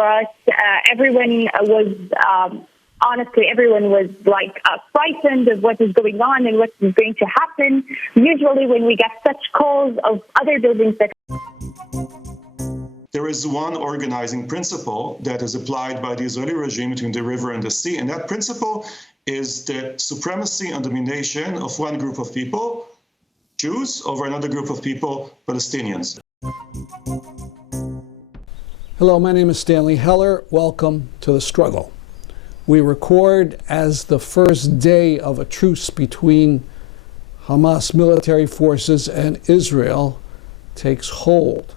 for us. Everyone was, honestly, everyone was frightened of what is going on and what is going to happen. Usually when we get such calls of other buildings that... There is one organizing principle that is applied by the Israeli regime between the river and the sea, and that principle is the supremacy and domination of one group of people, Jews, over another group of people, Palestinians. Hello, my name is Stanley Heller. Welcome to The Struggle. We record as the first day of a truce between Hamas military forces and Israel takes hold.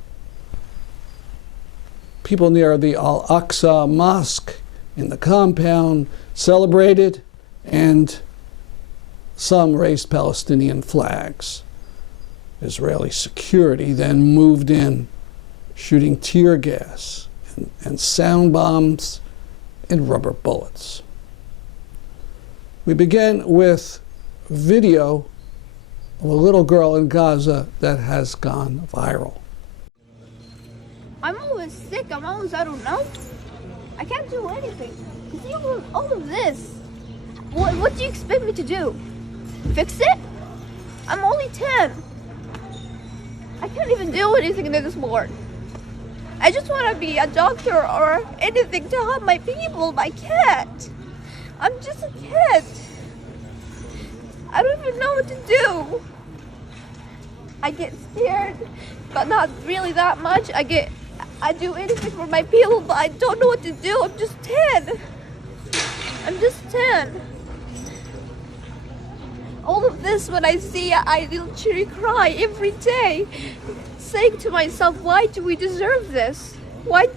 People near the Al-Aqsa Mosque in the compound celebrated, and some raised Palestinian flags. Israeli security then moved in, shooting tear gas and sound bombs and rubber bullets. We begin with video of a little girl in Gaza that has gone viral. I'm always sick. I'm always, I don't know. I can't do anything. You see all of this. What do you expect me to do? Fix it? I'm only 10. I can't even do anything this morning. I just want to be a doctor or anything to help my people, but I can't. I'm just a kid. I don't even know what to do. I get scared, but not really that much. I do anything for my people, but I don't know what to do. I'm just 10. I'm just 10. All of this, when I see, I literally cry every day, saying to myself, why do we deserve this? What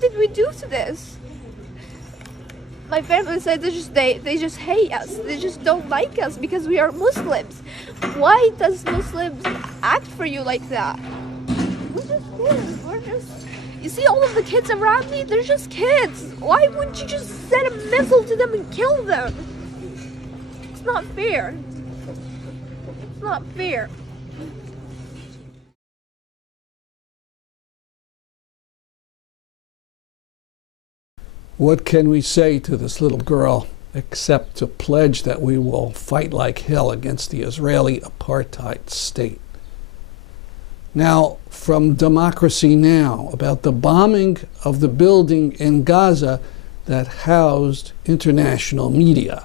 did we do to this? My family said they just hate us. They just don't like us because we are Muslims. Why does Muslims act for you like that? We're just kids. You see all of the kids around me? They're just kids. Why wouldn't you just send a missile to them and kill them? It's not fair. It's not fair. What can we say to this little girl except to pledge that we will fight like hell against the Israeli Apartheid State? Now, from Democracy Now! About the bombing of the building in Gaza that housed international media.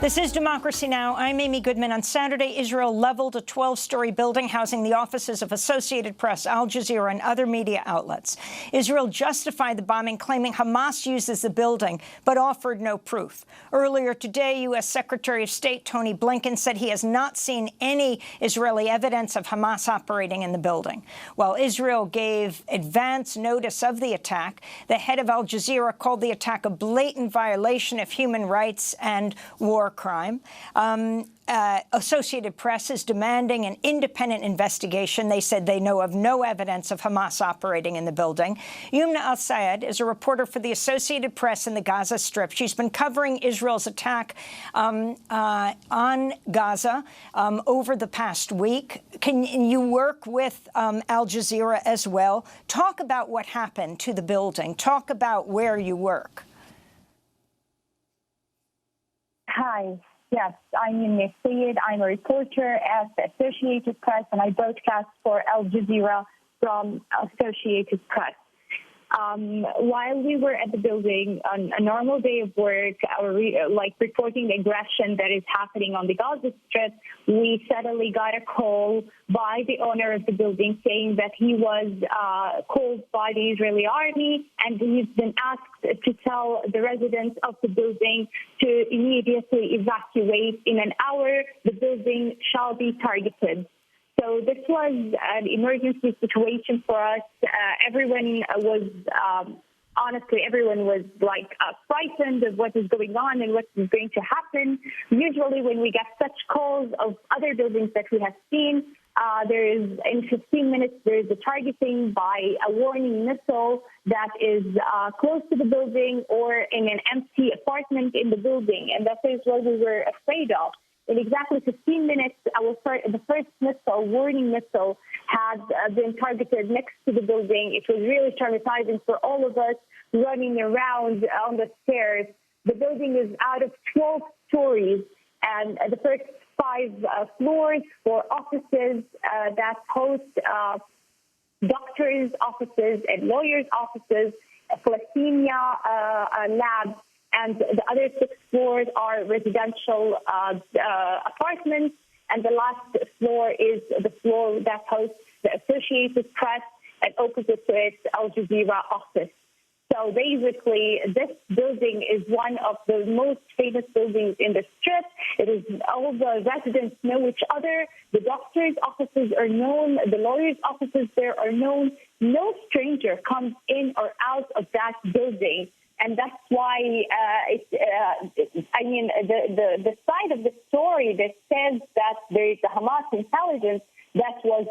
This is Democracy Now! I'm Amy Goodman. On Saturday, Israel leveled a 12-story building housing the offices of Associated Press, Al Jazeera, and other media outlets. Israel justified the bombing, claiming Hamas uses the building, but offered no proof. Earlier today, U.S. Secretary of State Tony Blinken said he has not seen any Israeli evidence of Hamas operating in the building. While Israel gave advance notice of the attack, the head of Al Jazeera called the attack a blatant violation of human rights and war crime. Associated Press is demanding an independent investigation. They said they know of no evidence of Hamas operating in the building. Yumna Al-Sayed is a reporter for the Associated Press in the Gaza Strip. She's been covering Israel's attack on Gaza over the past week. Can you work with Al Jazeera as well? Talk about what happened to the building. Talk about where you work. Hi. Yes, I'm Yumna Sayed. I'm a reporter at the Associated Press, and I broadcast for Al Jazeera from Associated Press. While we were at the building on a normal day of work, reporting the aggression that is happening on the Gaza Strip, we suddenly got a call by the owner of the building saying that he was called by the Israeli army, and he's been asked to tell the residents of the building to immediately evacuate. In an hour, the building shall be targeted. So this was an emergency situation for us. Everyone was, honestly, everyone was frightened of what is going on and what is going to happen. Usually when we get such calls of other buildings that we have seen, there is, in 15 minutes, there is a targeting by a warning missile that is close to the building or in an empty apartment in the building. And that is what we were afraid of. In exactly 15 minutes, the first missile, warning missile, had been targeted next to the building. It was really traumatizing for all of us. running around on the stairs. The building is out of 12 stories, and the first 5 floors for offices that host doctors' offices and lawyers' offices, Palestinian labs, and the other 6 floors are residential apartments, and the last floor is the floor that hosts the Associated Press, and opposite to it, Al Jazeera office. So basically, this building is one of the most famous buildings in the Strip. It is, all the residents know each other. The doctors' offices are known. The lawyers' offices there are known. No stranger comes in or out of that building. And that's why, the side of the story that says that there is a Hamas intelligence that was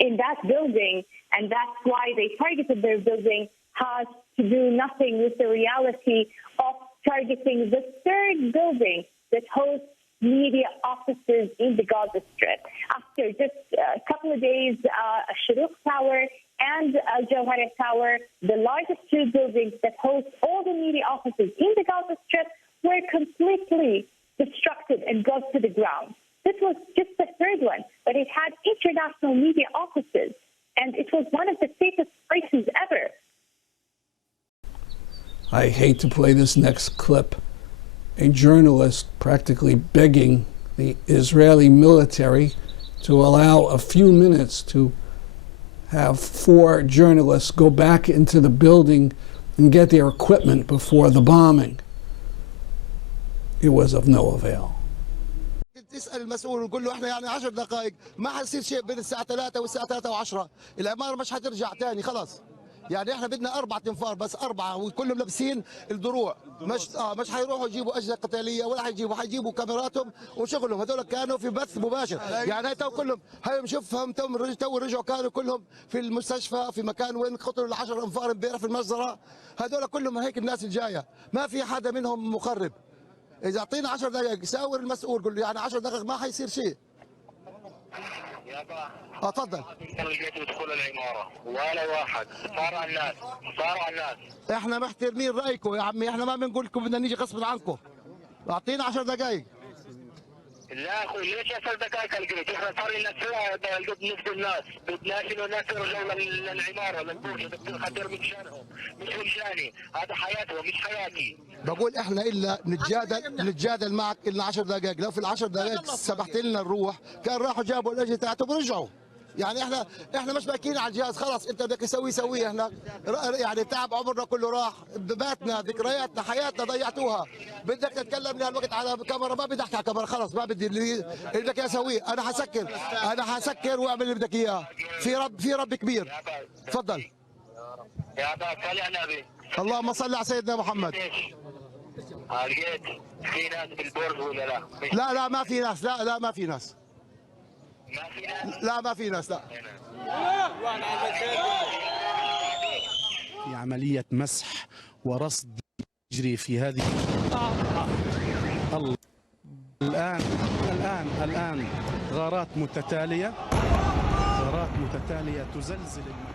in that building, and that's why they targeted their building, has to do nothing with the reality of targeting the 3rd building that hosts media offices in the Gaza Strip. After just a couple of days, Shuruq Tower and Jawhara Tower, the largest 2 buildings that host all the media offices in the Gaza Strip, were completely destructed and brought to the ground. This was just the 3rd one, but it had international media offices, and it was one of the safest places ever. I hate to play this next clip. A journalist practically begging the Israeli military to allow a few minutes to have 4 journalists go back into the building and get their equipment before the bombing. It was of no avail. تسأل المسؤول وتقول له احنا يعني 10 دقائق ما حيصير شيء بين الساعة 3 والساعة 3 و10، العمارة مش حترجع تاني خلاص. يعني احنا بدنا 4 انفار بس 4 وكلهم لابسين الدروع، مش حيروحوا يجيبوا أجهزة قتالية ولا حيجيبوا كاميراتهم وشغلهم، هذول كانوا في بث مباشر. يعني هاي تو كلهم هاي مشوفهم تو رجعوا كانوا كلهم في المستشفى في مكان وين قتلوا ال10 انفار امبارح في المجزرة، هذول كلهم هيك الناس الجاية، ما في حدا منهم مخرب. إذا أعطينا 10 دقائق ساور المسؤول قول له يعني 10 دقائق ما حيصير شيء. يابا تفضل. كانوا يجوا يدخلوا العمارة ولا واحد، صاروا الناس. احنا محترمين رأيكم يا عمي، احنا ما بنقول لكم بدنا نيجي غصب عنكم. أعطينا 10 دقائق. لا اخوي ليش 10 دقائق القيت؟ احنا صار لنا ساعه نفس الناس، بدناش انه الناس يرجعوا للعماره للبرج، خطر من شانهم مش من شاني، هذا حياتهم مش حياتي. بقول احنا الا نتجادل معك الا 10 دقائق، لو في ال10 دقائق سمحت لنا نروح كان راحوا جابوا الاجهزه تاعتهم ورجعوا. يعني احنا مش باكين على الجهاز، خلاص انت بدك تسويه احنا يعني تعب عمرنا كله راح، باتنا ذكرياتنا حياتنا ضيعتوها، بدك تتكلم لي هالوقت على كاميرا، ما بدي احكي على كاميرا، خلص ما بدي اللي بدك اياه اسويه، انا حسكر واعمل اللي بدك اياه، في رب كبير. تفضل يا ابا صل على النبي. اللهم صل على سيدنا محمد. لقيت في ناس بالبرج ولا لا؟ لا ما في ناس، لا ما في ناس. لا ما في ناس لا. في عملية مسح ورصد يجري في هذه الآن غارات متتالية تزلزل المكان.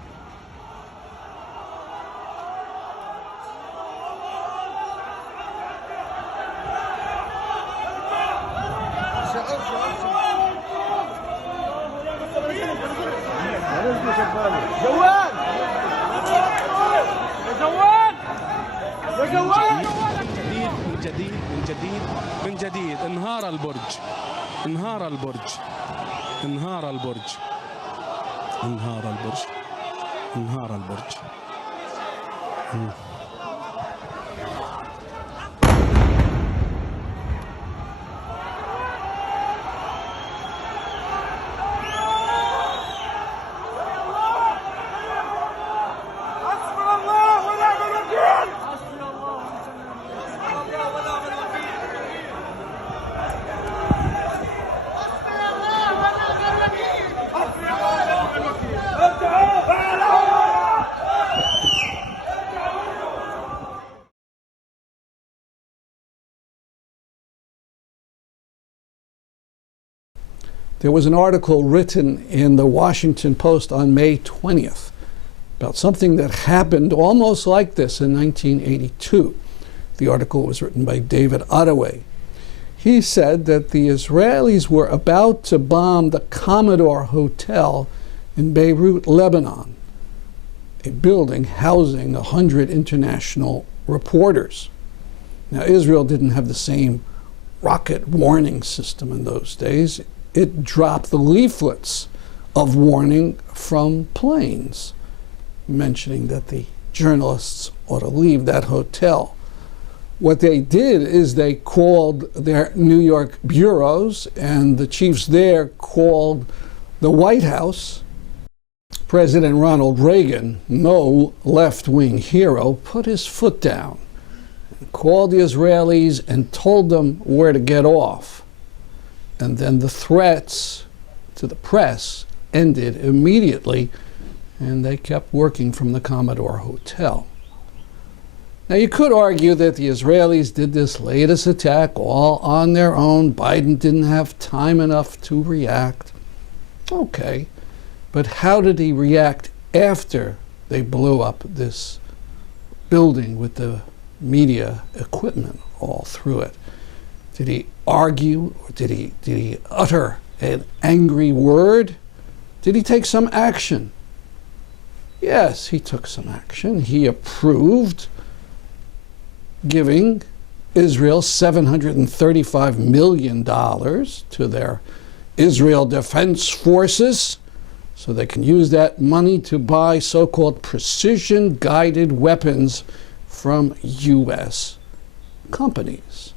من جديد انهار البرج. There was an article written in the Washington Post on May 20th about something that happened almost like this in 1982. The article was written by David Ottaway. He said that the Israelis were about to bomb the Commodore Hotel in Beirut, Lebanon, a building housing 100 international reporters. Now, Israel didn't have the same rocket warning system in those days. It dropped the leaflets of warning from planes, mentioning that the journalists ought to leave that hotel. What they did is they called their New York bureaus, and the chiefs there called the White House. President Ronald Reagan, no left-wing hero, put his foot down and called the Israelis and told them where to get off. And then the threats to the press ended immediately, and they kept working from the Commodore Hotel. Now, you could argue that the Israelis did this latest attack all on their own. Biden didn't have time enough to react. Okay, but how did he react after they blew up this building with the media equipment all through it? Did he argue, or did he utter an angry word? Did he take some action? Yes, he took some action. He approved giving Israel $735 million to their Israel Defense Forces so they can use that money to buy so-called precision-guided weapons from U.S. companies.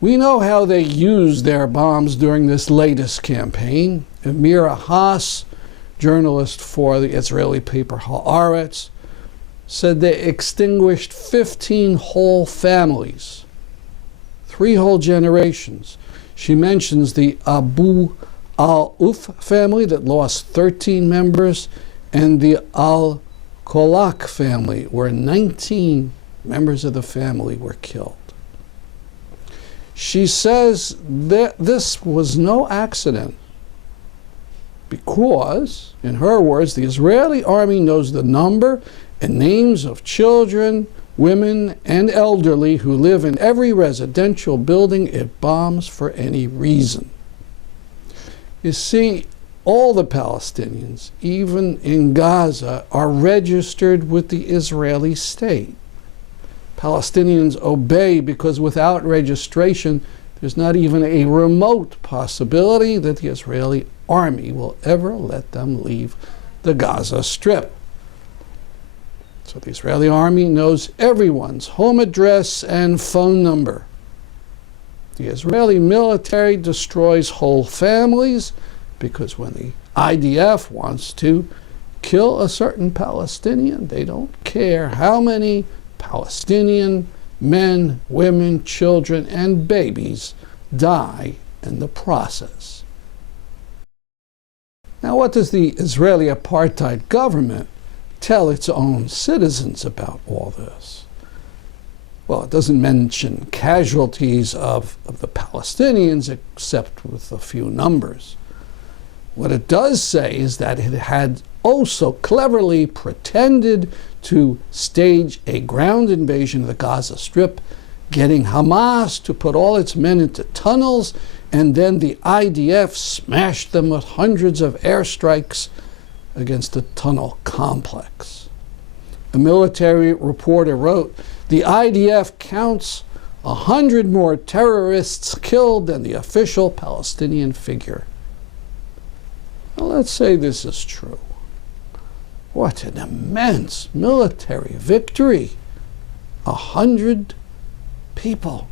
We know how they used their bombs during this latest campaign. Amira Haas, journalist for the Israeli paper Haaretz, said they extinguished 15 whole families, 3 whole generations. She mentions the Abu al-Uf family that lost 13 members, and the al-Kolak family, where 19 members of the family were killed. She says that this was no accident because, in her words, the Israeli army knows the number and names of children, women, and elderly who live in every residential building it bombs for any reason. You see, all the Palestinians, even in Gaza, are registered with the Israeli state. Palestinians obey because without registration, there's not even a remote possibility that the Israeli army will ever let them leave the Gaza Strip. So the Israeli army knows everyone's home address and phone number. The Israeli military destroys whole families because when the IDF wants to kill a certain Palestinian, they don't care how many Palestinian men, women, children, and babies die in the process. Now, what does the Israeli apartheid government tell its own citizens about all this? Well, it doesn't mention casualties of the Palestinians except with a few numbers. What it does say is that it had also cleverly pretended to stage a ground invasion of the Gaza Strip, getting Hamas to put all its men into tunnels, and then the IDF smashed them with hundreds of airstrikes against the tunnel complex. A military reporter wrote, "The IDF counts 100 more terrorists killed than the official Palestinian figure." Now, let's say this is true. What an immense military victory. 100 people.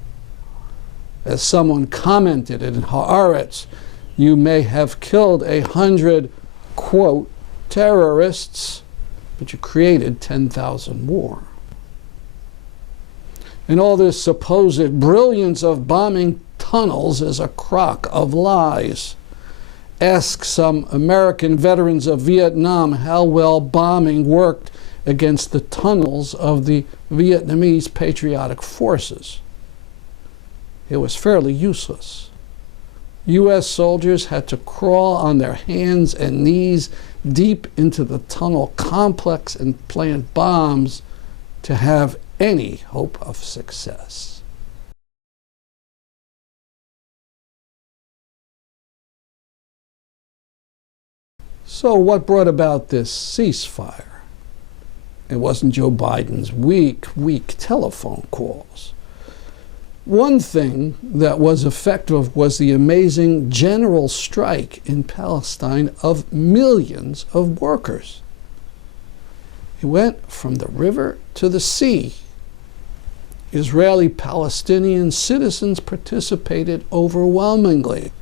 As someone commented in Haaretz, you may have killed 100, quote, terrorists, but you created 10,000 more. And all this supposed brilliance of bombing tunnels is a crock of lies. Ask some American veterans of Vietnam how well bombing worked against the tunnels of the Vietnamese patriotic forces. It was fairly useless. U.S. soldiers had to crawl on their hands and knees deep into the tunnel complex and plant bombs to have any hope of success. So what brought about this ceasefire? It wasn't Joe Biden's weak telephone calls. One thing that was effective was the amazing general strike in Palestine of millions of workers. It went from the river to the sea. Israeli-Palestinian citizens participated overwhelmingly.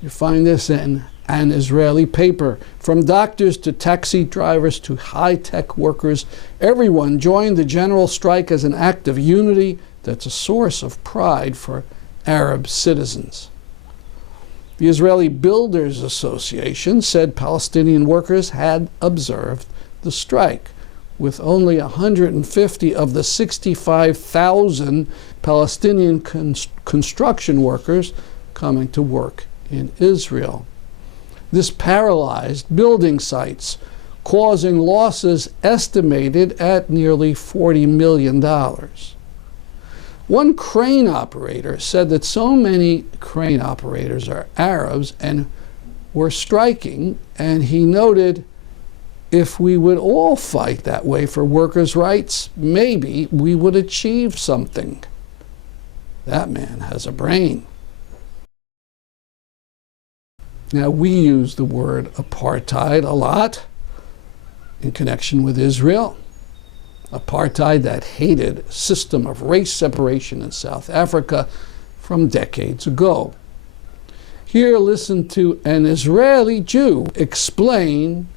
You find this in an Israeli paper. From doctors to taxi drivers to high-tech workers, everyone joined the general strike as an act of unity that's a source of pride for Arab citizens. The Israeli Builders Association said Palestinian workers had observed the strike, with only 150 of the 65,000 Palestinian construction workers coming to work in Israel. This paralyzed building sites, causing losses estimated at nearly $40 million. One crane operator said that so many crane operators are Arabs and were striking, and he noted, if we would all fight that way for workers' rights, maybe we would achieve something. That man has a brain. Now, we use the word apartheid a lot in connection with Israel. Apartheid, that hated system of race separation in South Africa from decades ago. Here, listen to an Israeli Jew explain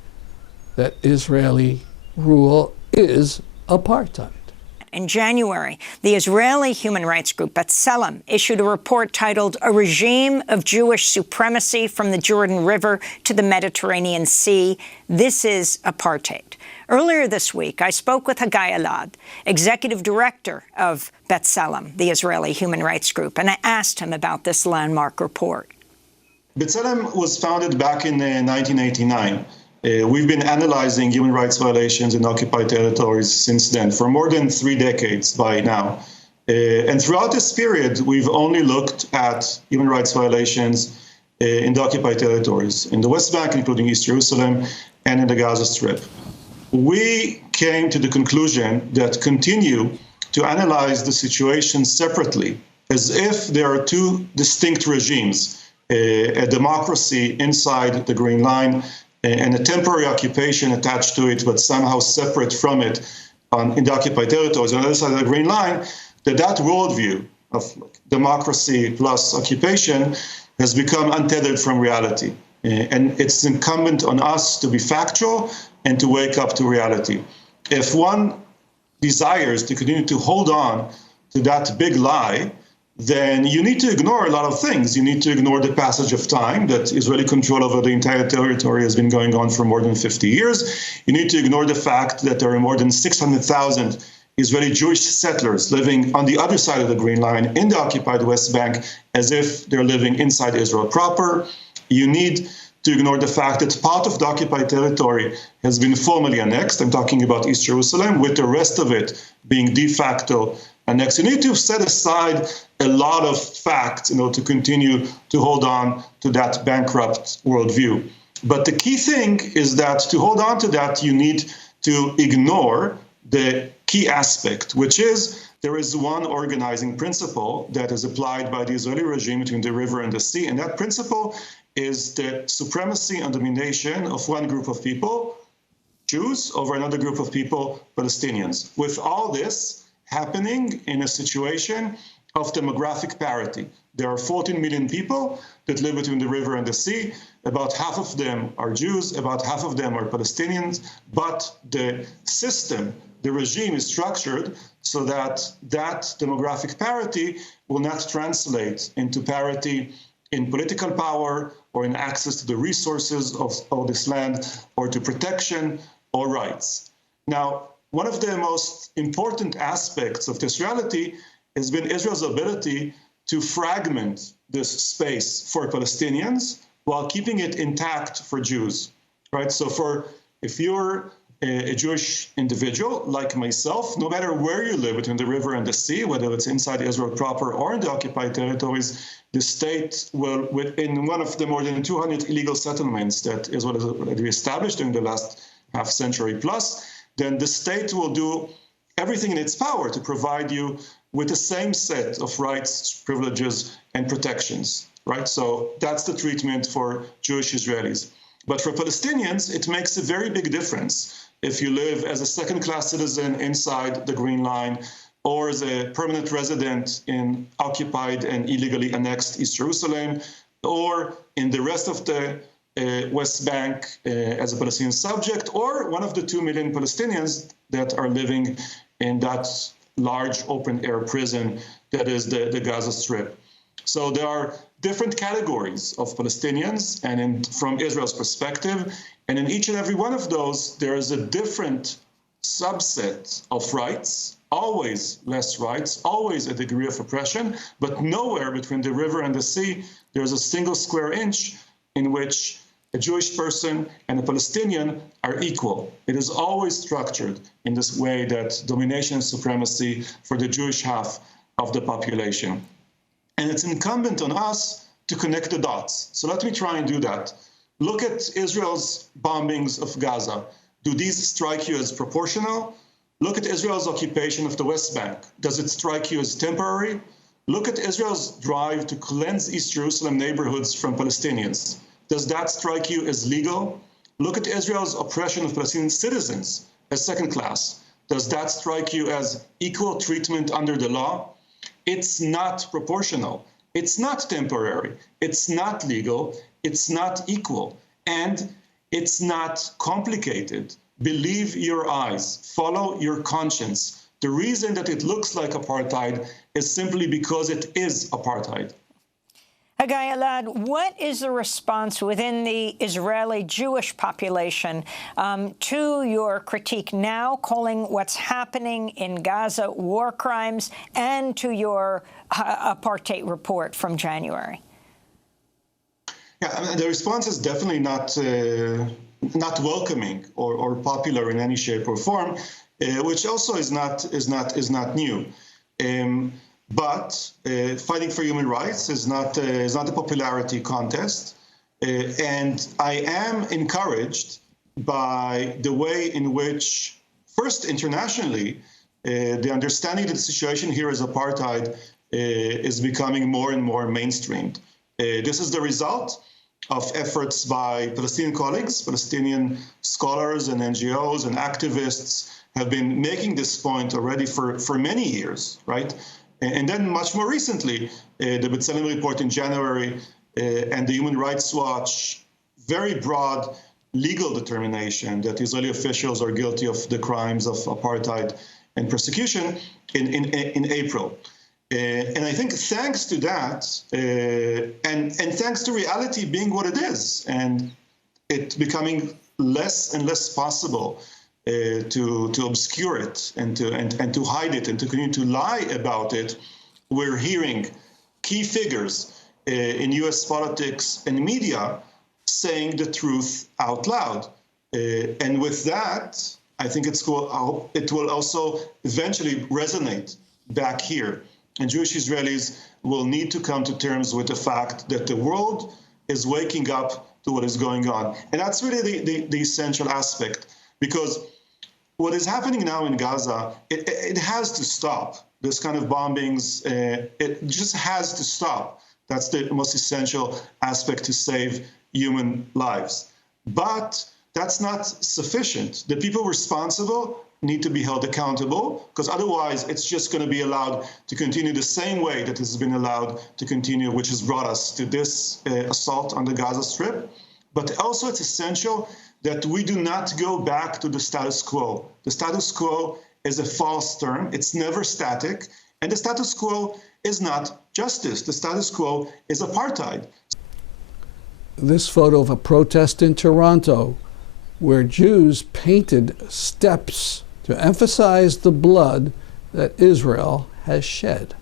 that Israeli rule is apartheid. In January, the Israeli human rights group B'Tselem issued a report titled "A Regime of Jewish Supremacy from the Jordan River to the Mediterranean Sea. This is Apartheid." Earlier this week, I spoke with Haggai Elad, executive director of B'Tselem, the Israeli human rights group, and I asked him about this landmark report. B'Tselem was founded back in 1989. We've been analyzing human rights violations in occupied territories since then, for more than 3 decades by now. And throughout this period, we've only looked at human rights violations in the occupied territories, in the West Bank, including East Jerusalem, and in the Gaza Strip. We came to the conclusion that continue to analyze the situation separately, as if there are 2 distinct regimes, a democracy inside the Green Line and a temporary occupation attached to it, but somehow separate from it in the occupied territories on the other side of the Green Line, that worldview of democracy plus occupation has become untethered from reality. And it's incumbent on us to be factual and to wake up to reality. If one desires to continue to hold on to that big lie, then you need to ignore a lot of things. You need to ignore the passage of time, that Israeli control over the entire territory has been going on for more than 50 years. You need to ignore the fact that there are more than 600,000 Israeli Jewish settlers living on the other side of the Green Line in the occupied West Bank, as if they're living inside Israel proper. You need to ignore the fact that part of the occupied territory has been formally annexed. I'm talking about East Jerusalem, with the rest of it being de facto annexed. You need to set aside a lot of facts in order to continue to hold on to that bankrupt worldview. But the key thing is that to hold on to that, you need to ignore the key aspect, which is there is one organizing principle that is applied by the Israeli regime between the river and the sea, and that principle is the supremacy and domination of one group of people, Jews, over another group of people, Palestinians. With all this happening in a situation of demographic parity. There are 14 million people that live between the river and the sea. About half of them are Jews, about half of them are Palestinians, but the system, the regime is structured so that that demographic parity will not translate into parity in political power or in access to the resources of this land or to protection or rights. Now, one of the most important aspects of this reality has been Israel's ability to fragment this space for Palestinians while keeping it intact for Jews, right? So if you're a Jewish individual like myself, no matter where you live between the river and the sea, whether it's inside Israel proper or in the occupied territories, the state will, within one of the more than 200 illegal settlements that Israel has already established in the last half century plus, then the state will do everything in its power to provide you with the same set of rights, privileges, and protections, right? So that's the treatment for Jewish Israelis. But for Palestinians, it makes a very big difference if you live as a second-class citizen inside the Green Line or as a permanent resident in occupied and illegally annexed East Jerusalem, or in the rest of the West Bank as a Palestinian subject, or one of the 2 million Palestinians that are living in that large open-air prison that is the Gaza Strip. So there are different categories of Palestinians, and from Israel's perspective, and in each and every one of those, there is a different subset of rights, always less rights, always a degree of oppression, but nowhere between the river and the sea, there's a single square inch in which a Jewish person and a Palestinian are equal. It is always structured in this way that domination and supremacy for the Jewish half of the population. And it's incumbent on us to connect the dots. So let me try and do that. Look at Israel's bombings of Gaza. Do these strike you as proportional? Look at Israel's occupation of the West Bank. Does it strike you as temporary? Look at Israel's drive to cleanse East Jerusalem neighborhoods from Palestinians. Does that strike you as legal? Look at Israel's oppression of Palestinian citizens as second class. Does that strike you as equal treatment under the law? It's not proportional. It's not temporary. It's not legal. It's not equal. And it's not complicated. Believe your eyes. Follow your conscience. The reason that it looks like apartheid is simply because it is apartheid. Guy Elad, what is the response within the Israeli Jewish population to your critique now, calling what's happening in Gaza war crimes, and to your apartheid report from January? Yeah, I mean, the response is definitely not welcoming or popular in any shape or form, which also is not new. But fighting for human rights is not a popularity contest, and I am encouraged by the way in which, first internationally, the understanding that the situation here is apartheid is becoming more and more mainstreamed. This is the result of efforts by Palestinian colleagues, Palestinian scholars and NGOs and activists have been making this point already for many years, right? And then much more recently, the B'Tselem report in January and the Human Rights Watch, very broad legal determination that Israeli officials are guilty of the crimes of apartheid and persecution in April. And I think thanks to that, and thanks to reality being what it is, and it becoming less and less possible to obscure it and to hide it and to continue to lie about it, we're hearing key figures in U.S. politics and media saying the truth out loud. And with that, I think it will also eventually resonate back here. And Jewish Israelis will need to come to terms with the fact that the world is waking up to what is going on. And that's really the essential aspect, because what is happening now in Gaza, it has to stop. This kind of bombings, it just has to stop. That's the most essential aspect to save human lives. But that's not sufficient. The people responsible need to be held accountable, because otherwise it's just going to be allowed to continue the same way that has been allowed to continue, which has brought us to this assault on the Gaza Strip. But also it's essential that we do not go back to the status quo. The status quo is a false term. It's never static. And the status quo is not justice. The status quo is apartheid. This photo of a protest in Toronto where Jews painted steps to emphasize the blood that Israel has shed.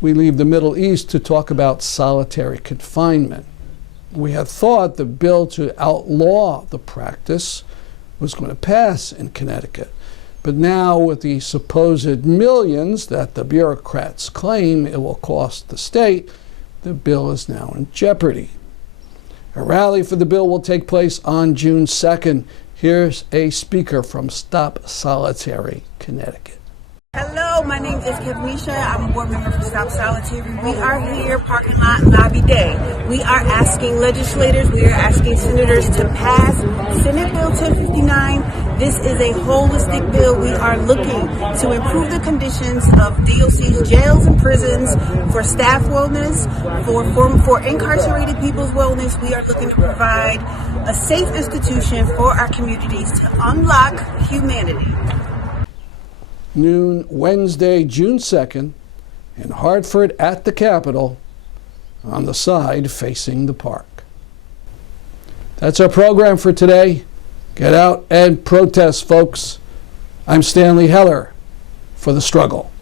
We leave the Middle East to talk about solitary confinement. We had thought the bill to outlaw the practice was going to pass in Connecticut. But now, with the supposed millions that the bureaucrats claim it will cost the state, the bill is now in jeopardy. A rally for the bill will take place on June 2nd. Here's a speaker from Stop Solitary Connecticut. Hello, my name is Kevnisha. I'm a board member for Stop Solitary. We are here, parking lot lobby day. We are asking legislators, we are asking senators to pass Senate Bill 1059. This is a holistic bill. We are looking to improve the conditions of DOC's jails and prisons for staff wellness, for incarcerated people's wellness. We are looking to provide a safe institution for our communities to unlock humanity. Noon Wednesday, June 2nd, in Hartford at the Capitol, on the side facing the park. That's our program for today. Get out and protest, folks. I'm Stanley Heller for The Struggle.